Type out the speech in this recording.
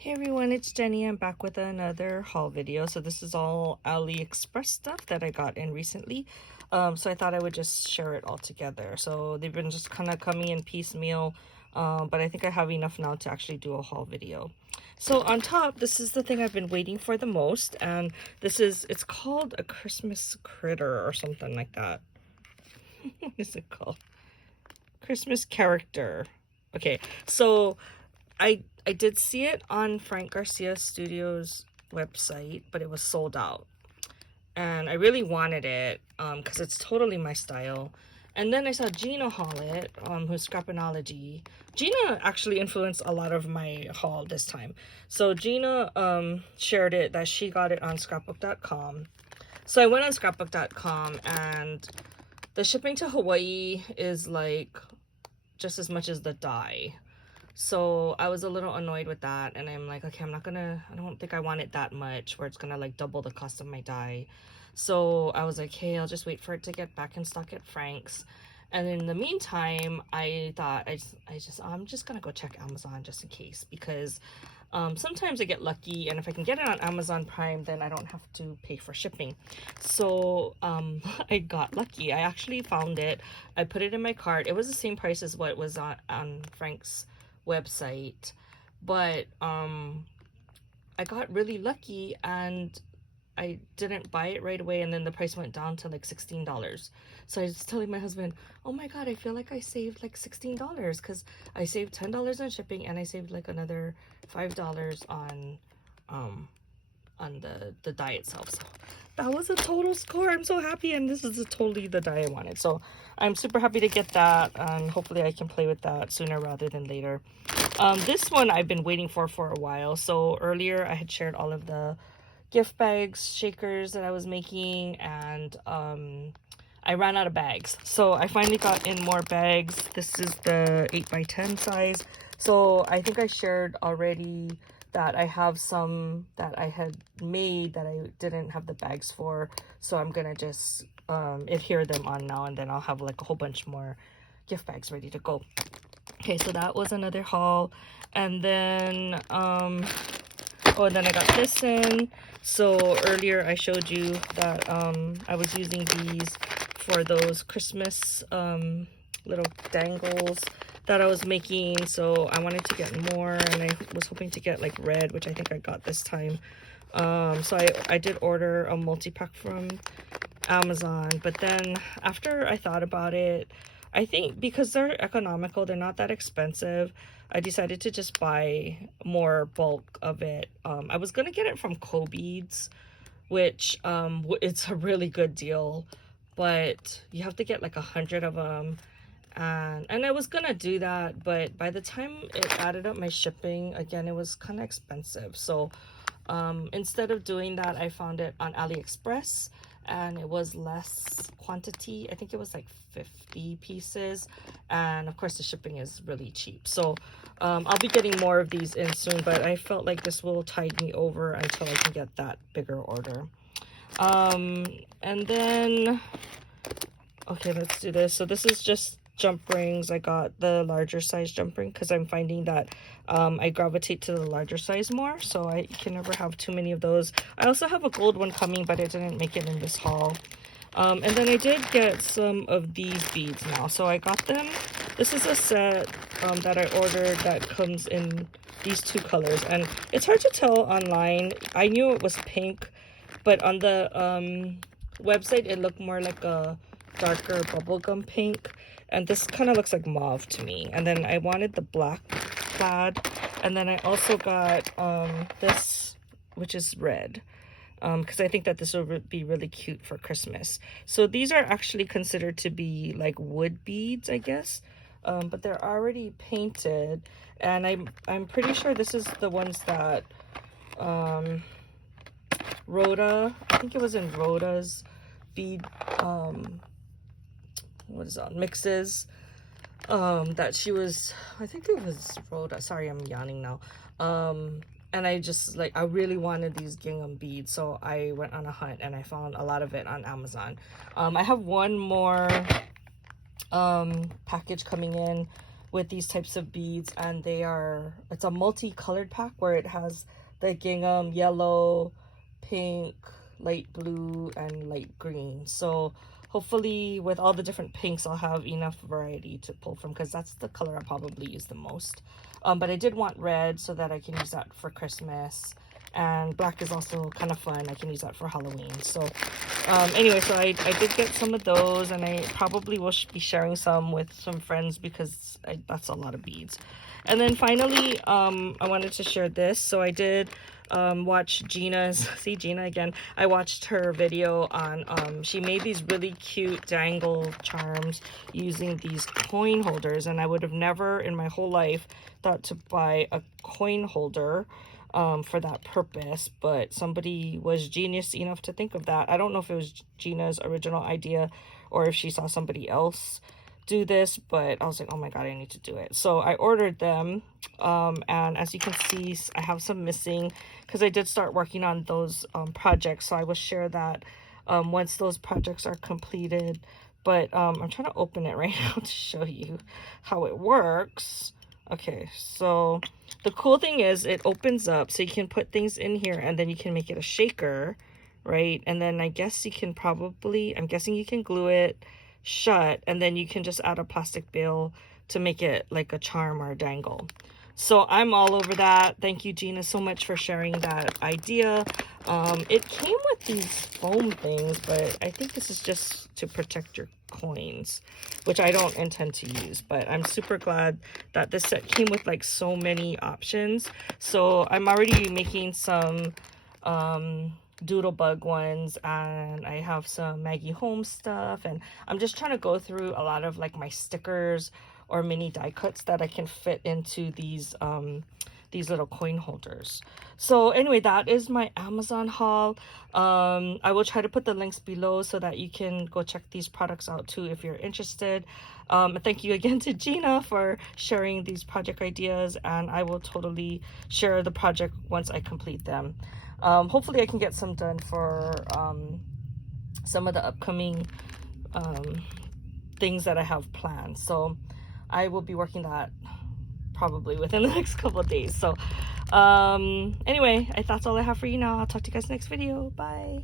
Hey everyone, it's Jenny. I'm back with another haul video. So this is all AliExpress stuff that I got in recently. So I thought I would just share it all together. So they've been just kind of coming in piecemeal, but I think I have enough now to actually do a haul video. So on top, this is the thing I've been waiting for the most, and it's called a Christmas critter or something like that. What is it called? Christmas character. Okay, so I did see it on Frank Garcia Studios website, but it was sold out. And I really wanted it because it's totally my style. And then I saw Gina haul it, who's Scrapinology. Gina actually influenced a lot of my haul this time. So Gina shared it that she got it on scrapbook.com. So I went on scrapbook.com and the shipping to Hawaii is like just as much as the dye. So I was a little annoyed with that, and I'm like, okay, I don't think I want it that much where it's gonna like double the cost of my dye. So I was like, hey, I'll just wait for it to get back in stock at Frank's. And in the meantime, I thought I'm just gonna go check Amazon just in case, because sometimes I get lucky, and if I can get it on Amazon Prime, then I don't have to pay for shipping. So I got lucky. I actually found it. I put it in my cart. It was the same price as what was on Frank's website, but I got really lucky and I didn't buy it right away, and then the price went down to like $16. So I was telling my husband, oh my god, I feel like I saved like $16 because I saved $10 on shipping, and I saved like another $5 on the dye itself. So that was a total score. I'm so happy, and this is totally the dye I wanted. So I'm super happy to get that, and hopefully I can play with that sooner rather than later. This one I've been waiting for a while. So earlier I had shared all of the gift bags, shakers that I was making, and I ran out of bags. So I finally got in more bags. This is the 8x10 size. So I think I shared already that I have some that I had made that I didn't have the bags for. So I'm gonna just adhere them on now, and then I'll have like a whole bunch more gift bags ready to go. Okay, so that was another haul. And then oh, and then I got this in. So earlier I showed you that I was using these for those Christmas little dangles that I was making. So I wanted to get more, and I was hoping to get like red, which I think I got this time. So I did order a multi-pack from Amazon, but then after I thought about it, I think because they're economical, they're not that expensive, I decided to just buy more bulk of it. I was gonna get it from Co-Beads, which it's a really good deal, but you have to get like 100 of them, and I was gonna do that, but by the time it added up my shipping again, it was kind of expensive. So instead of doing that, I found it on AliExpress, and it was less quantity. I think it was like 50 pieces, and of course the shipping is really cheap. So I'll be getting more of these in soon, but I felt like this will tide me over until I can get that bigger order. And then okay, let's do this. So this is just jump rings. I got the larger size jump ring because I'm finding that I gravitate to the larger size more, so I can never have too many of those. I also have a gold one coming, but it didn't make it in this haul. And then I did get some of these beads now. So I got them. This is a set that I ordered that comes in these two colors, and it's hard to tell online. I knew it was pink, but on the website it looked more like a darker bubblegum pink, and this kind of looks like mauve to me. And then I wanted the black plaid, and then I also got this, which is red, because I think that this will be really cute for Christmas. So these are actually considered to be like wood beads, I guess, but they're already painted, and I'm pretty sure this is the ones that Rhoda, I think it was in Rhoda's bead what is that, mixes, that she was, I think it was Rhoda, sorry I'm yawning now, and I just like, I really wanted these gingham beads, so I went on a hunt and I found a lot of it on Amazon. I have one more package coming in with these types of beads, and it's a multicolored pack where it has the gingham, yellow, pink, light blue, and light green. So hopefully with all the different pinks, I'll have enough variety to pull from, because that's the color I probably use the most. But I did want red so that I can use that for Christmas. And black is also kind of fun. I can use that for Halloween. So anyway, so I did get some of those, and I probably will be sharing some with some friends because that's a lot of beads. And then finally, I wanted to share this. So I did watch Gina's, see Gina again, I watched her video on, she made these really cute dangle charms using these coin holders, and I would have never in my whole life thought to buy a coin holder for that purpose, but somebody was genius enough to think of that. I don't know if it was Gina's original idea or if she saw somebody else do this, but I was like, oh my god, I need to do it. So I ordered them, and as you can see, I have some missing because I did start working on those projects, so I will share that once those projects are completed. But I'm trying to open it right now to show you how it works. Okay, so the cool thing is it opens up, so you can put things in here, and then you can make it a shaker, right? And then I guess you can probably, I'm guessing you can glue it shut, and then you can just add a plastic bail to make it like a charm or a dangle. So I'm all over that. Thank you, Gina, so much for sharing that idea. It came with these foam things, but I think this is just to protect your coins, which I don't intend to use, but I'm super glad that this set came with like so many options. So I'm already making some doodlebug ones, and I have some Maggie Holmes stuff, and I'm just trying to go through a lot of like my stickers or mini die cuts that I can fit into these little coin holders. So anyway, that is my Amazon haul. I will try to put the links below so that you can go check these products out too if you're interested. Thank you again to Gina for sharing these project ideas, and I will totally share the project once I complete them. Hopefully I can get some done for some of the upcoming things that I have planned. So I will be working that probably within the next couple of days. So anyway, that's all I have for you now. I'll talk to you guys next video. Bye.